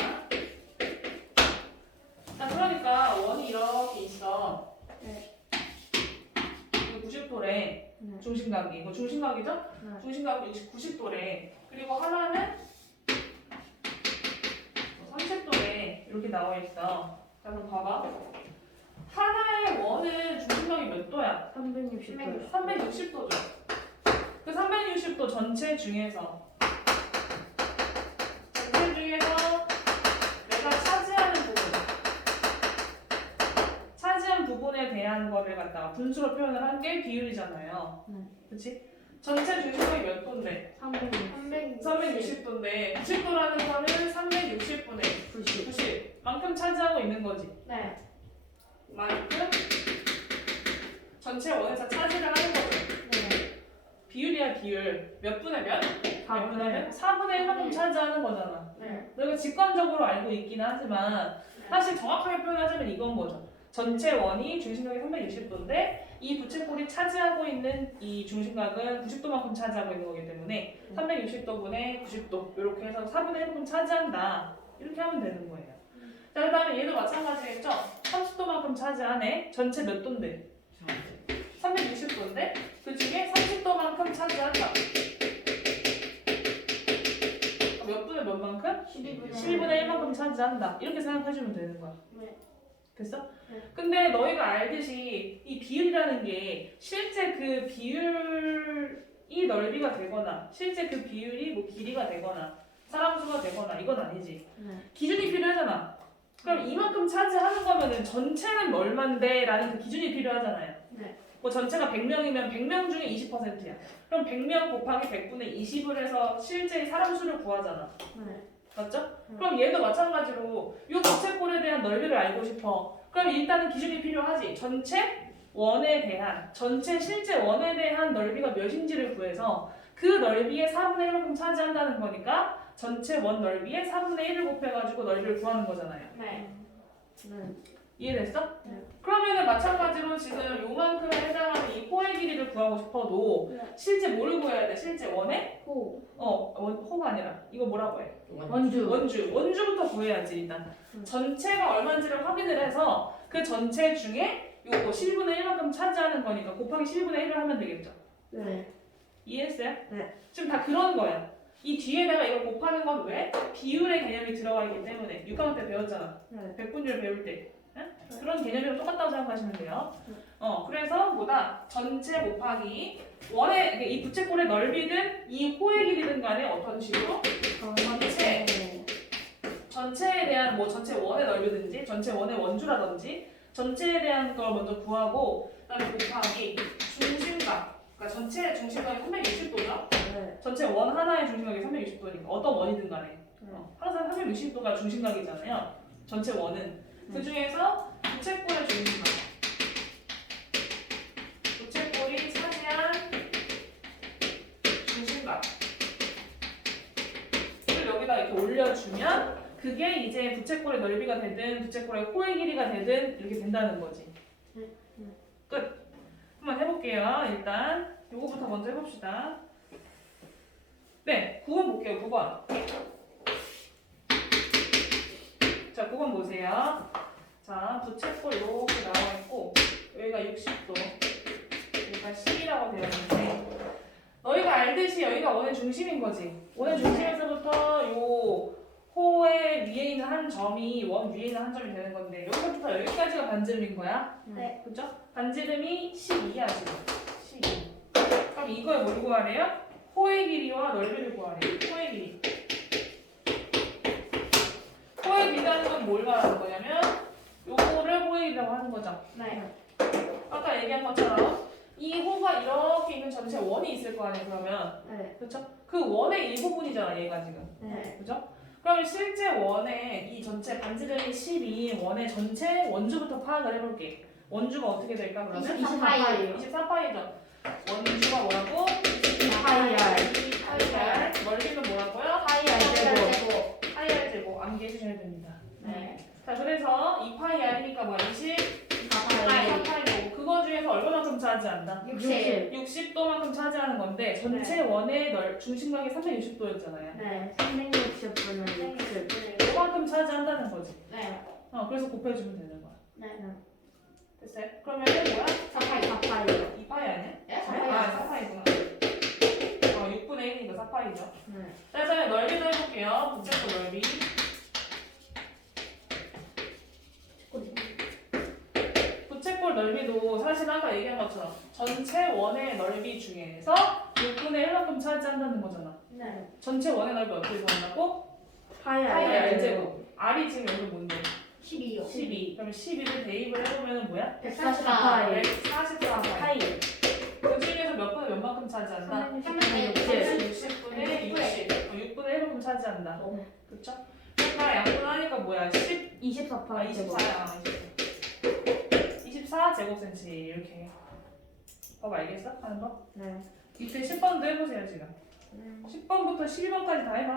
자, 그러니까 원이 이렇게 있어. 네. 이거 90도래. 네. 중심각이. 이거 중심각이죠? 네. 중심각이 90도래. 그리고 하나는 30도래. 이렇게 나와 있어. 자, 그럼 봐봐. 하나의 원은 중심각이 몇 도야? 360도. 360도죠. 그 360도 전체 중에서 내가 차지한 부분에 대한 거를 갖다가 분수로 표현을 한 게 비율이잖아요. 그렇지? 전체 중심각이 몇 도인데? 360도인데 90도라는 거는 360분의 90 만큼 차지하고 있는 거지. 네. 만큼 전체 원에서 차지를 하는 거죠. 네. 비율이야 비율. 몇 분의 몇? 4분의 4분의 1만큼 차지하는 거잖아. 네. 너희가 직관적으로 알고 있긴 하지만 사실 정확하게 표현하자면 이건 거죠. 전체 원이 중심각이 360도인데 이 부채꼴이 차지하고 있는 이 중심각은 90도만큼 차지하고 있는 거기 때문에 360도분의 90도 이렇게 해서 4분의 1만큼 차지한다. 이렇게 하면 되는 거예요. 자, 그 다음에 얘도 마찬가지겠죠? 30도만큼 차지하네. 전체 몇 도인데? 360도인데 그 중에 30도만큼 차지한다. 몇 분의 몇 만큼? 12분의 1만큼 차지한다. 이렇게 생각해주면 되는 거야. 네. 됐어? 네. 근데 너희가 알듯이 이 비율이라는 게 실제 그 비율이 넓이가 되거나 실제 그 비율이 뭐 길이가 되거나 사람 수가 되거나 이건 아니지. 기준이 필요하잖아. 그럼 이만큼 차지하는 거면은 전체는 얼만데 라는 그 기준이 필요하잖아요. 네. 뭐 전체가 100명이면 100명 중에 20%야. 그럼 100명 곱하기 100분의 20을 해서 실제 사람 수를 구하잖아. 맞죠? 그럼 얘도 마찬가지로 이 부채꼴에 대한 넓이를 알고 싶어. 그럼 일단은 기준이 필요하지. 전체 실제 원에 대한 넓이가 몇인지를 구해서 그 넓이의 4분의 1만큼 차지한다는 거니까 전체 원 넓이의 4분의 1을 곱해가지고 넓이를 구하는 거잖아요. 네. 이해됐어? 네. 그러면은 마찬가지로 지금 요만큼에 해당하는 이 호의 길이를 구하고 싶어도 실제 뭘 구해야 돼? 실제 원의? 호가 아니라 이거 뭐라고 해? 원주부터 구해야지 일단. 전체가 얼마인지를 확인을 해서 그 전체 중에 요거 10분의 1만큼 차지하는 거니까 곱하기 10분의 1을 하면 되겠죠. 이해했어요? 네. 지금 다 그런 거야. 이 뒤에다가 이걸 곱하는 건 왜? 비율의 개념이 들어가 있기 때문에 6학년 때 배웠잖아. 백분율 배울 때. 그런 개념이랑 똑같다고 생각하시면 돼요. 그래서 뭐다? 전체 곱하기 원의 이 부채꼴의 넓이든 이 호의 길이든 간에 어떤 식으로? 전체에 대한 뭐 전체 원의 넓이든지 전체 원의 원주라든지 전체에 대한 걸 먼저 구하고 그다음에 곱하기 중심각. 그러니까 전체 중심각이 360도죠? 전체 원 하나의 중심각이 360도니까 어떤 원이든 간에 항상 360도가 중심각이잖아요. 전체 원은 그 중에서 부채꼴의 중심각. 부채꼴이 차지한 중심각을 여기다 이렇게 올려주면 그게 이제 부채꼴의 넓이가 되든 부채꼴의 호의 길이가 되든 이렇게 된다는 거지. 끝. 한번 해볼게요. 일단 요거부터 먼저 해봅시다. 네, 9번 볼게요. 9번. 자, 9번 보세요. 자, 부채꼴 이렇게 나와 있고 여기가 60도, 여기가 10이라고 되어 있는데 너희가 알듯이 여기가 원의 중심인 거지. 원의 중심에서부터 요 호의 위에 있는 한 점이 원 위에 있는 한 점이 되는 건데 여기서부터 여기까지가 반지름인 거야. 네. 그죠? 반지름이 12야 지금. 12. 그럼 이거에 뭘 구하래요? 호의 길이와 넓이를 구하래요. 호의 길이. 호의 길이라는 건 뭘 말하는 거냐면 요거를 호의 길이라고 하는 거죠. 네. 아까 얘기한 것처럼 이 호가 이렇게 있는 전체 원이 있을 거 아니에요. 그러면 네. 그렇죠? 그 원의 일부분이잖아 얘가 지금. 네. 그죠? 그럼 실제 원의 이 전체 반지름이 12인 원의 전체 원주부터 파악을 해볼게. 원주가 어떻게 될까 그러면? 24파이예요. 24파이죠. 원주가 뭐라고? 2파이알. 2파이알. 넓이는 뭐라고요? 파이알 제곱. 제곱. 파이알 제곱 암기해 주셔야 됩니다. 네. 자 그래서 2파이알이니까 뭐야? 4파이. 24파이고 그거 중에서 얼마만큼 차지한다? 60. 60도만큼 차지하는 건데 전체 원의 중심각이 360도였잖아요. 네. 360분은 60. 그만큼 차지한다는 거지. 네. 그래서 곱해주면 되는 거야. 네. 됐어요? 그러면은 뭐야? 4파이. 4파이요. 2파이 아니야? 네? 아, 4파이. 4파이구나. 6분의 1이니까 4파이죠. 네. 자, 이제 넓이도 해볼게요. 북쪽도 넓이. 부채꼴 넓이도 사실 아까 얘기한 것처럼 전체 원의 넓이 중에서 6분의 1만큼 차지한다는 거잖아. 네. 전체 원의 넓이 어떻게 구한다고? 파이알 파이 제곱. R제곱. R이 지금 여기 뭔데? 12요. 12. 그럼 12를 대입을 해보면 뭐야? 144. 144파이. 그 중에서 몇 분의 몇만큼 차지한다? 360분은 60. 60분의 60. 6분의 1만큼 차지한다. 그쵸? 그러니까 양분하니까 뭐야? 10, 24파이 제곱. 24 제곱센치 이렇게. 법 알겠어? 하는 거? 네. 이때 10번도 해보세요 지금. 10번부터 12번까지 다 해봐.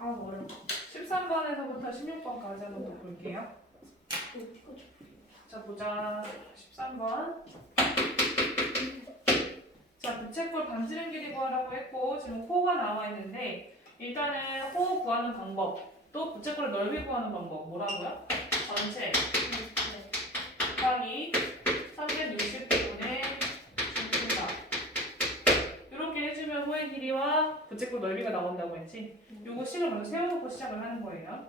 아, 어려워. 13번에서부터 16번까지 한번 더 볼게요. 자 보자. 13번. 자 부채꼴 반지름 길이 구하라고 했고 지금 호가 나와 있는데 일단은 호 구하는 방법 또 부채꼴의 넓이 구하는 방법 뭐라고요? 전체 곱하기 360분의 중심각 이렇게 해주면 호의 길이와 부채꼴 넓이가 나온다고 했지. 요거 식을 먼저 세워놓고 시작을 하는 거예요.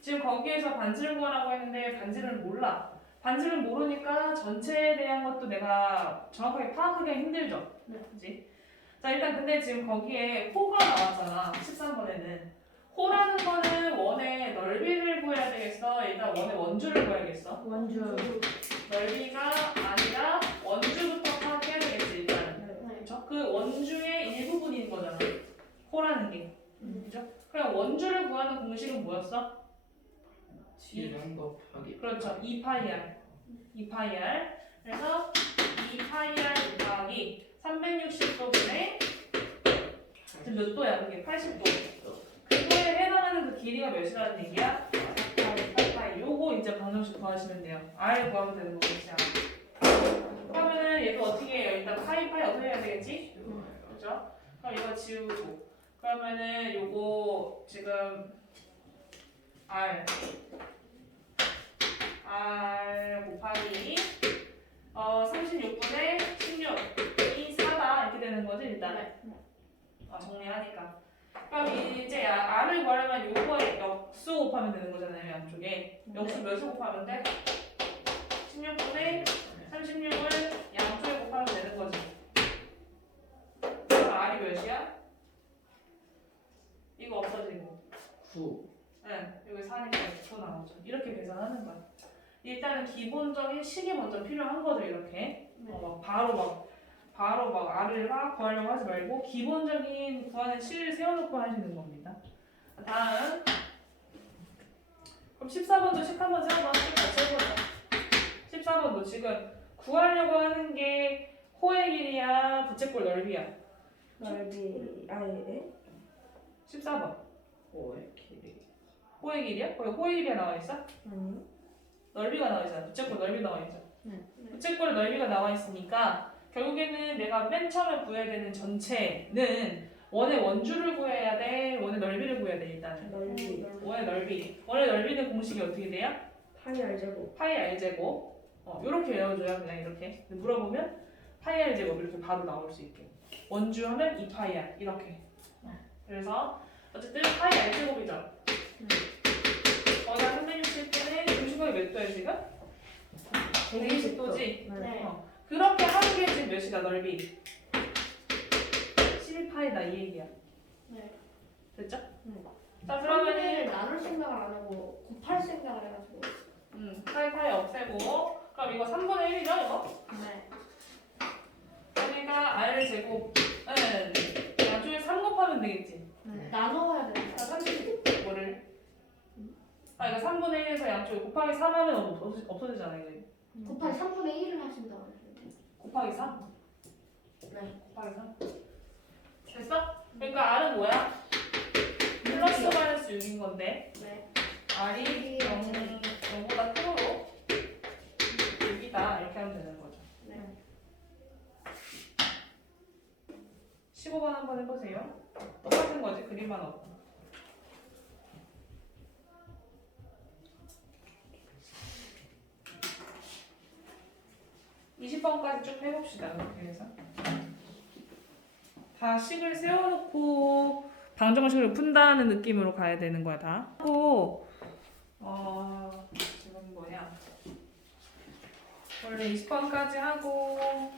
지금 거기에서 반지름 구하라고 했는데 반지름을 몰라. 반지름 모르니까 전체에 대한 것도 내가 정확하게 파악하기가 힘들죠. 그지? 자 일단 근데 지금 거기에 호가 나왔잖아. 13번에는 호라는 거는 원의 넓이를 구해야 되겠어. 일단 원의 원주를 구해야겠어. 원주. 넓이가 아니라 원주부터 파악해야 되겠지 일단. 네. 그렇죠? 그 원주의 일부분인 거잖아. 호라는 게. 그죠? 그럼 원주를 구하는 공식은 뭐였어? 7은 곱하기 그렇죠. 2파이R. 2파이R. 그래서 2파이R 곱하기 360도분의 지금 몇 도야? 그게 80도. 그거에 해당하는 그 길이가 몇이라는 얘기야? 8파이. 요거 이제 방정식 구하시면 돼요. R 구하면 되는 거겠지. 그러면은 얘도 어떻게 해요? 일단 파이 어떻게 해야 되겠지? 그렇죠? 그럼 이거 지우고 그러면은 요거 지금 R 곱하기 36분의 16이 4다 이렇게 되는 거지 일단. 정리하니까. 그럼 이제 R을 구하려면 요거에 역수 곱하면 되는 거잖아요 양쪽에. 역수 몇을 곱하면 돼? 16분의 36을 양쪽에 곱하면 되는 거지. 그럼 R이 몇이야? 이거 없어지고. 9 네, 여기 4니까 9 나오죠. 이렇게 계산하는 거야. 일단은 기본적인 식이 먼저 필요한 거죠, 이렇게. 바로 막 R을 막 구하려고 하지 말고 기본적인 구하는 식을 세워놓고 하시는 겁니다. 다음. 그럼 14번도 식 한번 세워봐. 같이 해보자. 14번도 지금 구하려고 하는 게 호의 길이야, 부채꼴 넓이야. 넓이. 예. 14번. 5의 길이 호의 길이야? 거기 호의 길이가 나와 있어? 아니요. 넓이가 나와 있잖아. 부채꼴 넓이 나와 있죠. 네. 부채꼴 넓이가 나와 있으니까 결국에는 내가 맨 처음에 구해야 되는 전체는 원의 원주를 구해야 돼, 원의 넓이를 구해야 돼 일단은. 넓이. 원의 넓이. 원의 넓이는 공식이 어떻게 돼요? 파이알 제곱. 파이 R 제곱. 이렇게 외워줘요. 그냥 이렇게 물어보면 파이 R 제곱 이렇게 바로 나올 수 있게. 원주 하면 2파이 R 이렇게. 그래서 어쨌든 파이 R 제곱이죠. 거기다 360분의 중심각이 몇 도야 지금? 120도지? 네. 그렇게 하는 게 지금 몇이다 넓이? 12파이다 이 얘기야. 네. 됐죠? 네. 자 그러면은 그러면은 나눌 생각을 안 하고 곱할 생각을 해가지고. 파이 없애고 그럼 이거 3분의 1이죠 이거? 네. 그러니까 r 제곱은 양쪽에 3 곱하면 되겠지. 네. 나눠야 돼. 자 30 뭐를? 아 이거 3분의 1에서 양쪽에 곱하기 3 하면 없어지잖아 이거. 곱하기 3분의 1을 하신다고 그랬는데. 곱하기 3? 네. 곱하기 3? 됐어? 그러니까 r은 뭐야? 플러스 마이너스 6인 건데 네. r이 0보다 크고 6이다 이렇게 하면 되는 거죠. 네. 15번 한번 해보세요. 똑같은 거지 그림만 없고. 20번까지 쭉 해봅시다. 그렇게 해서 다 식을 세워놓고 방정식을 푼다는 느낌으로 가야 되는 거야 다. 하고 지금 뭐냐? 원래 20번까지 하고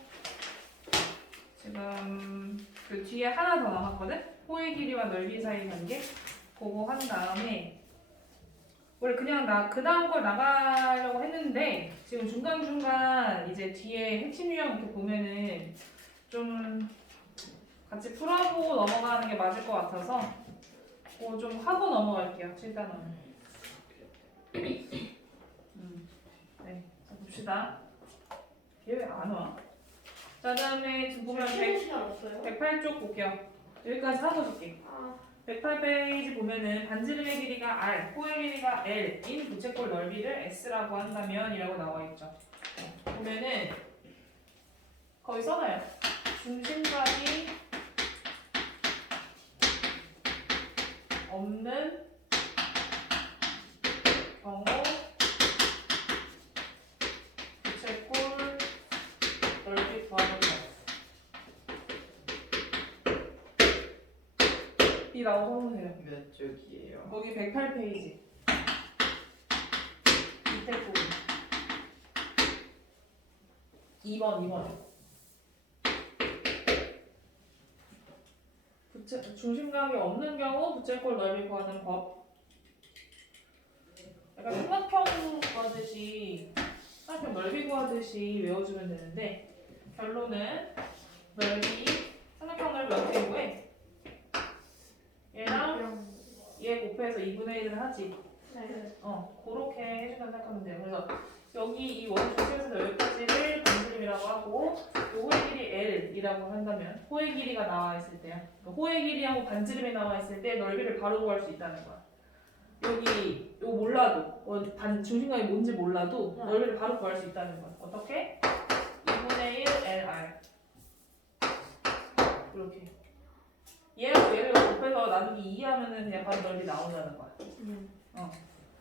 지금 그 뒤에 하나 더 남았거든? 호의 길이와 넓이 사이 관계 그거 한 다음에 원래 그냥 그 다음 걸 나가려고 했는데 지금 중간중간 이제 뒤에 핵심 유형 이렇게 보면은 좀 같이 풀어보고 넘어가는 게 맞을 것 같아서 그거 좀 하고 넘어갈게요. 7단원은. 네, 자 봅시다. 얘 왜 안 와? 자 다음에 지금 보면 쉬는 시간 없어요? 108쪽 볼게요. 여기까지 하고 줄게. 아. 108페이지 보면은 반지름의 길이가 r, 호의 길이가 l인 부채꼴 넓이를 s라고 한다면 이라고 나와 있죠. 보면은 거기 써놔요. 중심각이 없는 경우 부채꼴 넓이 구하는 이 나오고 써보세요. 몇 쪽이에요? 거기 108페이지 밑에 부분 2번 중심각이 없는 경우 부채꼴 넓이 구하는 법. 약간 삼각형 구하듯이 삼각형 넓이 구하듯이 외워주면 되는데 결론은 삼각형 넓이 어떻게 구해? 얘랑 얘 곱해서 2분의 1을 하지. 네. 그렇게 해준다고 생각하면 돼요. 그래서 여기 이 원의 중심에서 여기까지를 반지름이라고 하고 이 호의 길이 L이라고 한다면 호의 길이가 나와 있을 때야. 그러니까 호의 길이하고 반지름이 나와 있을 때 넓이를 바로 구할 수 있다는 거야. 여기 이거 몰라도 중심각이 뭔지 몰라도 넓이를 바로 구할 수 있다는 거야. 어떻게? 2분의 1 LR 이렇게. 얘랑 얘를 곱해서 나누기 2 하면은 그냥 바로 넓이 나온다는 거야.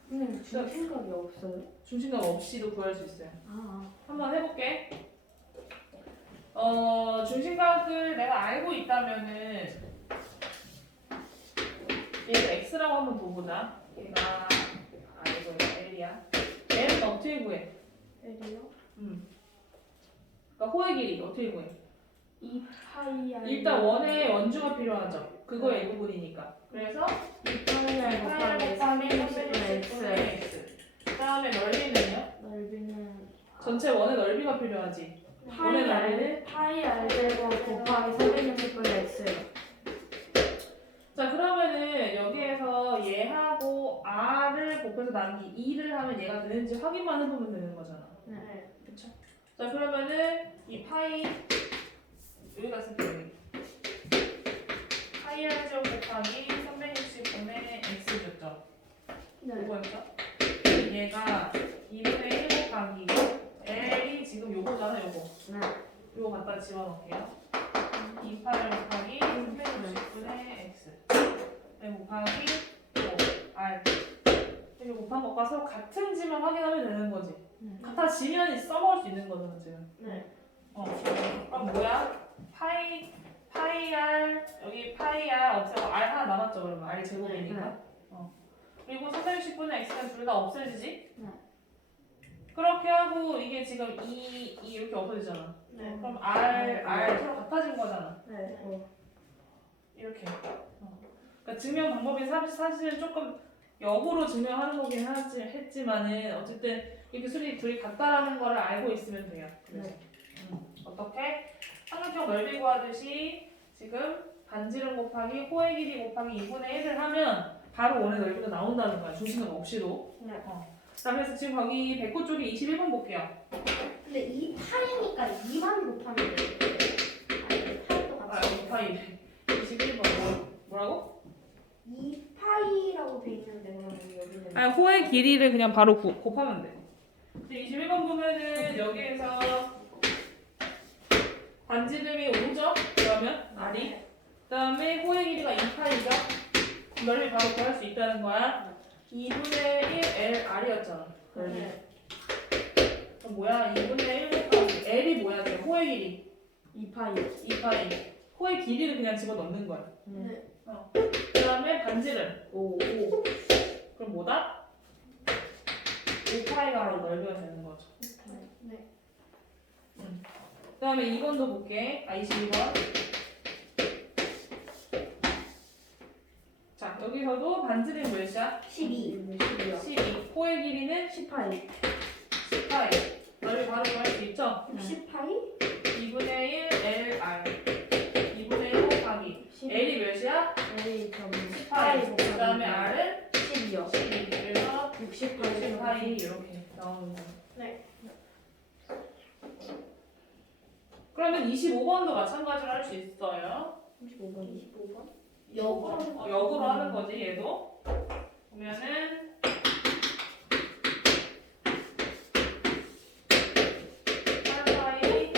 근데 중심각이 없어요? 중심각 없이도 구할 수 있어요. 아. 한번 해볼게. 중심각을 내가 알고 있다면은 얘를 x라고 한번 보보자. 얘가 이거 L이야. L은 어떻게 구해? L이요? 그러니까 호의 길이 어떻게 구해? 2파이 일단 원의 원주가 필요하죠. 그거의 일부분이니까. 그래서 2파이 곱하기 360분의 x. 그 다음에 넓이는요? 넓이는 전체 원의 넓이가 필요하지. 원의 넓이는? 파이 r 제곱 곱하기 360분의 x요. 자 그러면은 여기에서 얘하고 r을 곱해서 나누기 2를 하면 얘가 되는지 확인만 해보면 되는 거잖아. 네. 그쵸? 자 그러면은 이 파이 여기다 쓸게요. 파이 r 제곱 곱하기 360분의 x였죠? 네. 요거였죠? 얘가 2분의 1 곱하기 L이 지금 요거잖아 요거. 네. 요거 갖다 집어넣을게요. 28 곱하기 360분의 x 곱하기 5 r 이렇게 곱한 것과 서로 같은지만 확인하면 되는 거지. 같아지면 써먹을 수 있는 거잖아 지금. 네. 그럼 뭐야? 파이 r 여기 파이 r 없애고 r 하나 남았죠 그러면 r 제곱이니까. 그리고 360분의 x는 둘 다 없어지지? 네. 그렇게 하고 이게 지금 2 이렇게 없어지잖아. 네. 그럼 r 서로 같아진 거잖아. 네. 이렇게. 그러니까 증명 방법이 사실 조금 역으로 증명하는 거긴 했지만은 어쨌든 이렇게 수리 둘이 같다라는 거를 알고 있으면 돼요. 그래서 어떻게 삼각형 넓이 구하듯이 지금 반지름 곱하기 호의 길이 곱하기 2분의 1을 하면 바로 원의 넓이가 나온다는 거야. 중심감 없이도. 네. 자, 그래서 지금 거기 109 쪽에 21번 볼게요. 근데 이 파이니까 2만 곱하면 돼. 아니, 파이도 아, 같이. 2파이 21번 뭐라고? 2파이라고 돼 있는데 그러면 여기는. 아니, 호의 길이를 그냥 바로 곱하면 돼. 근데 21번 보면은 여기에서 반지름이 5죠? 그러면 R이. 그다음에 호의 길이가 2파이죠? 넓이 바로 구할 수 있다는 거야. 2분의 1 L R이었잖아. 네. 그럼 뭐야? 2분의 1 곱하기 L이 뭐야? 지금 호의 길이 2파이. 2파이. 호의 길이를 그냥 집어넣는 거야. 네. 그다음에 반지름 5. 그럼 뭐다? 5파이가 넓이가 되는 거죠. 네. 그다음에 2번도 볼게. 22번. 자, 여기서도 반지름 몇이야? 12. 12. 호의 길이는 10파이. 10파이. 넓이 바로 구할 수 있죠? 60파이? 2분의 1 LR. 2분의 1 곱하기. L이 몇이야? L이 점 10파이. 그 다음에 R은 10이요. 12. 그래서 60파이. 60파이 이렇게 나오는 거야. 네. 그러면 25번도 마찬가지로 할 수 있어요. 35번. 25번? 역으로 하는 거지 얘도. 보면은 8파이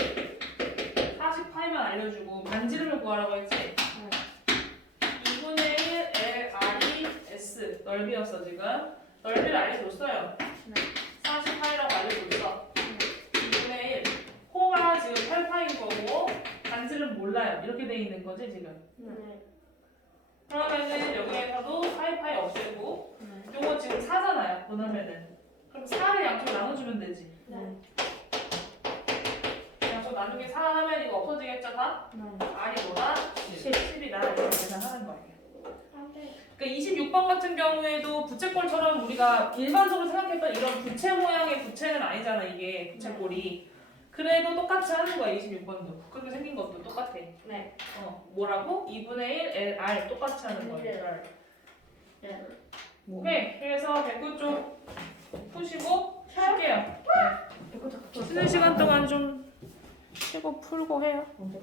40파이만 알려주고 반지름을 구하라고 했지. 2분의 1 L R이 S 넓이였어 지금. 넓이를 알려줬어요. 40파이라고 알려줬어. 2분의 1 호가 지금 8파인 거고 반지름 몰라요. 이렇게 돼 있는 거지 지금. 네. 그러면은 여기에서도 파이 없애고 네. 요거 지금 4잖아요. 분하면은 그럼 4를 양쪽 나눠주면 되지. 네. 양쪽 나누기 4 하면 이거 없어지겠죠 다? 네. R이 뭐다? 10이다 이렇게 계산하는 거예요. 아, 네. 그러니까 26번 같은 경우에도 부채꼴처럼 우리가 일반적으로 생각했던 이런 부채 모양의 부채는 아니잖아 이게 부채꼴이. 그래도 똑같이 하는 거야 26번도. 그렇게 생긴 것도 똑같아. 네. 뭐라고? 2분의 1 LR 똑같이 하는 거예요. 네. 오케이. 그래서 109쪽 푸시고 쉴게요. 이거 자꾸 쉬는 시간 동안 좀 쉬고 풀고 해요. 먼저